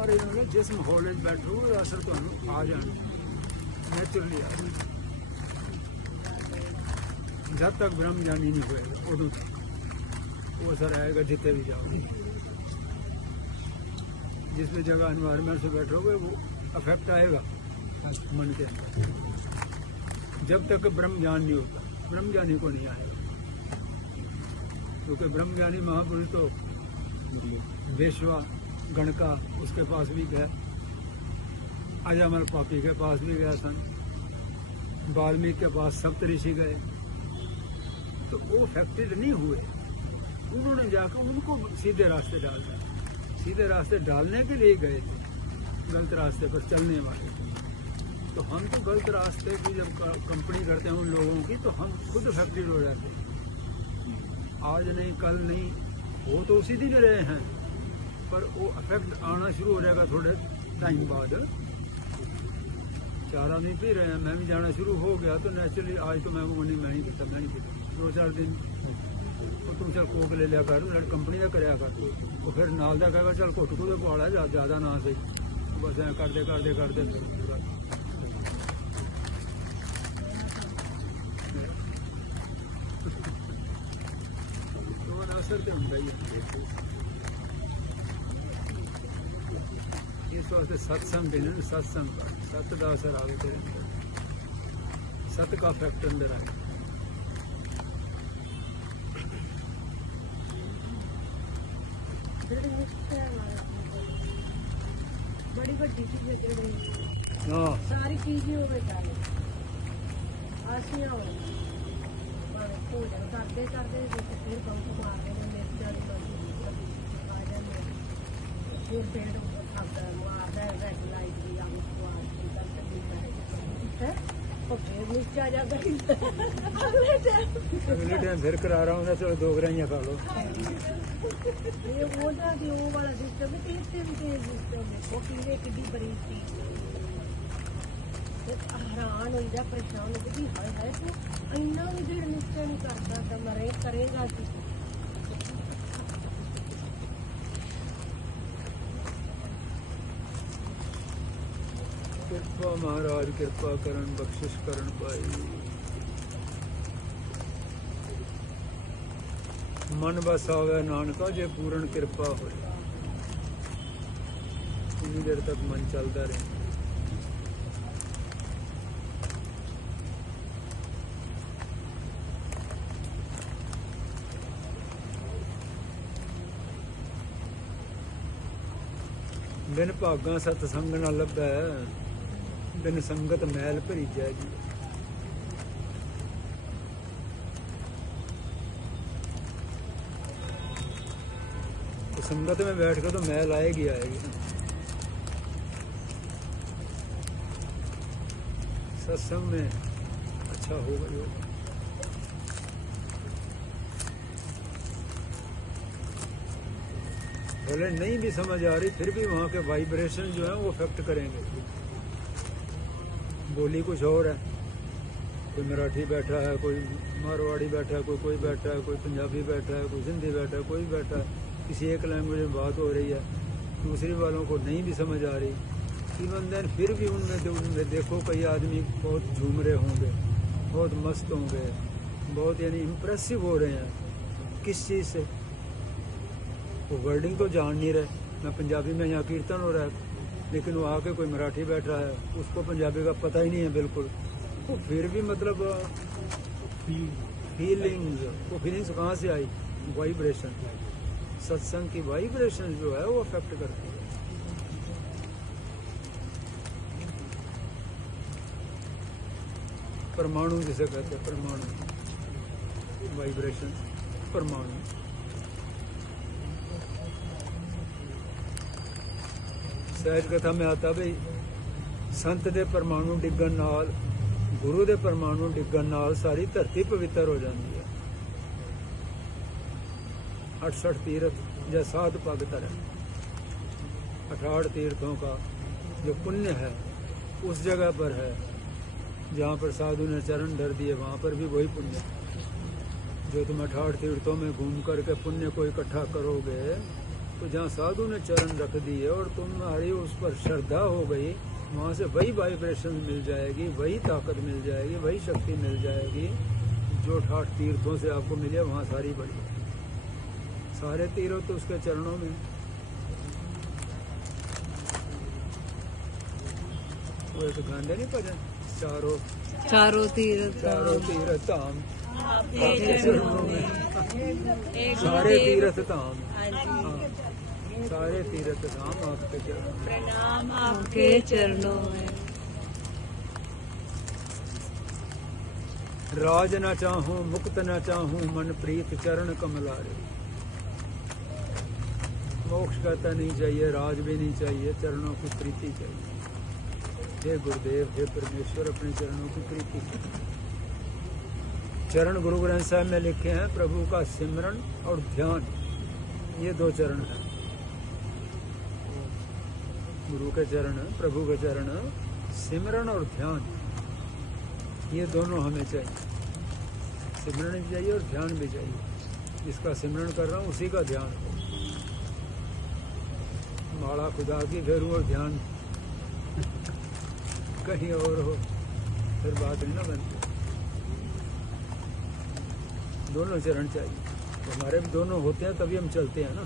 मारे जाने जिस माहौल में बैठो असर तो आ जाना नेचुरली आ जाना। जब तक ब्रह्म ज्ञानी नहीं होएगा उदू तक वो असर आएगा जितने भी जाओगे। जिस भी जगह एनवायरमेंट से बैठोगे वो अफेक्ट आएगा मन के अंदर। जब तक ब्रह्म ज्ञान नहीं होता ब्रह्म ज्ञानी को नहीं आएगा, क्योंकि ब्रह्म ज्ञानी महापुरुष तो वेश्वा गणका उसके पास भी गया, अजमल पापी के पास भी गया सन, वाल्मीकि के पास सप्तऋषि गए, तो वो अफेक्टेड नहीं हुए। उन्होंने जाकर उनको सीधे रास्ते डाल दिया। सीधे रास्ते डालने के लिए गए थे, गलत रास्ते पर चलने वाले थे। तो हम तो गलत रास्ते की जब कंपनी करते हैं उन लोगों की, तो हम खुद अफेक्टेड हो जाते हैं। आज नहीं कल नहीं, वो तो उसी दिन रहे हैं, पर वो अफेक्ट आना शुरू हो जाएगा थोड़े टाइम बाद। चारा नहीं पी रहे हैं, मैं भी जाना शुरू हो गया, तो नेचुरली आज तो मैं वो नहीं पीता, मैं नहीं पीता। 2-4 दिन तो तुम चल कोक ले लिया कर, कंपनी का कराया कर, तो फिर नाल दा कहेगा चल घुट घुट पा लिया ज़्यादा ना सही, बस ऐ करते करते करते असर तो होंगे ही। इस वास्ते सत्संग देने, सत्संग का सत का असर आगे तेरे, सत का इफेक्ट अंदर आए। बड़ी बड़ी चीज हाँ सारी चीजें हो गई आसियां भोजन करते करते फिर पंप मारते हैं मिर्चा फिर पेड़ मारता है रेड लाइट भी फिर नीचा जाता अगले टाइम फिर करा रहा हूँ, चलो 2 ग्राहियाँ खा लो। ये बोलता कि वो वाला सिस्टम है, सिस्टम है वो पीने की भी बड़ी चीज हैरान हो जाए, परेशान हो गई है तो इन्ना भी देर निश्चय नहीं करता तो मरे करेगा कि कृपा महाराज कृपा करन बख्शिश करन पाई, मन बस आवे नानका जे पूर्ण कृपा हो। इतनी देर तक मन चलता रहे। बिन भागा सतसंग न लभै, बिन संगत मैल भरी जाएगी। तो संगत में बैठ कर तो मैल आएगी आएगी ना। सत्संग में अच्छा होगा योग। भले नहीं भी समझ आ रही, फिर भी वहाँ के वाइब्रेशन जो है वो अफेक्ट करेंगे। बोली कुछ और है, कोई मराठी बैठा है, कोई मारवाड़ी बैठा है, कोई बैठा है, कोई पंजाबी बैठा है, कोई हिंदी बैठा है, कोई बैठा है, किसी एक लैंग्वेज में बात हो रही है, दूसरी वालों को नहीं भी समझ आ रही। इवन देन फिर भी उनमें देखो कई आदमी बहुत झूम रहे होंगे, बहुत मस्त होंगे, बहुत यानी इम्प्रेसिव हो रहे हैं। किस चीज़ से? वो वर्डिंग तो जान नहीं रहे। मैं पंजाबी में यहाँ कीर्तन हो रहा है, लेकिन वो आके कोई मराठी बैठा है, उसको पंजाबी का पता ही नहीं है बिल्कुल। वो फिर भी मतलब फीलिंग्स, वो फीलिंग्स कहाँ से आई? वाइब्रेशन। सत्संग की वाइब्रेशन जो है वो अफेक्ट करती है। परमाणु जिसे कहते हैं, परमाणु वाइब्रेशन, परमाणु। सहज कथा में आता भाई संत दे परमाणु डिगन नाल, गुरु दे परमाणु डिगन नाल सारी धरती पवित्र हो जाती है। 68 तीर्थ या 7 पग तरह, 68 तीर्थों का जो पुण्य है उस जगह पर है जहाँ पर साधु ने चरण धर दिए, वहाँ पर भी वही पुण्य जो तुम 68 तीर्थों में घूम करके पुण्य को इकट्ठा करोगे, तो जहाँ साधु ने चरण रख दिए और तुम्हारी उस पर श्रद्धा हो गई, वहाँ से वही वाइब्रेशन मिल जाएगी, वही ताकत मिल जाएगी, वही शक्ति मिल जाएगी जो 8 तीर्थों से आपको मिले वहाँ सारी बड़ी। सारे तीर्थ तो उसके चरणों में। वो एक गांधे नहीं भजन, चारों तीर्थ धाम आपके चरणों में, सारे तीर्थ धाम, हाँ, सारे तीर्थ धाम आपके चरणों में, प्रणाम आपके चरणों में। राज न चाहूं मुक्त न चाहूं मन प्रीत चरण कमलारे। मोक्ष कहता नहीं चाहिए, राज भी नहीं चाहिए, चरणों की प्रीति चाहिए। हे गुरुदेव, हे परमेश्वर, अपने चरणों की प्रीति। चरण गुरु ग्रंथ साहब में लिखे हैं, प्रभु का सिमरन और ध्यान, ये 2 चरण हैं। गुरु के चरण, प्रभु के चरण, सिमरन और ध्यान, ये दोनों हमें चाहिए। सिमरन भी चाहिए और ध्यान भी चाहिए। जिसका सिमरन कर रहा हूँ उसी का ध्यान हो। माला खुदा की फेरूं और ध्यान कहीं और हो, फिर बात नहीं ना बनती। दोनों चरण चाहिए, हमारे भी दोनों होते हैं तभी हम चलते हैं ना।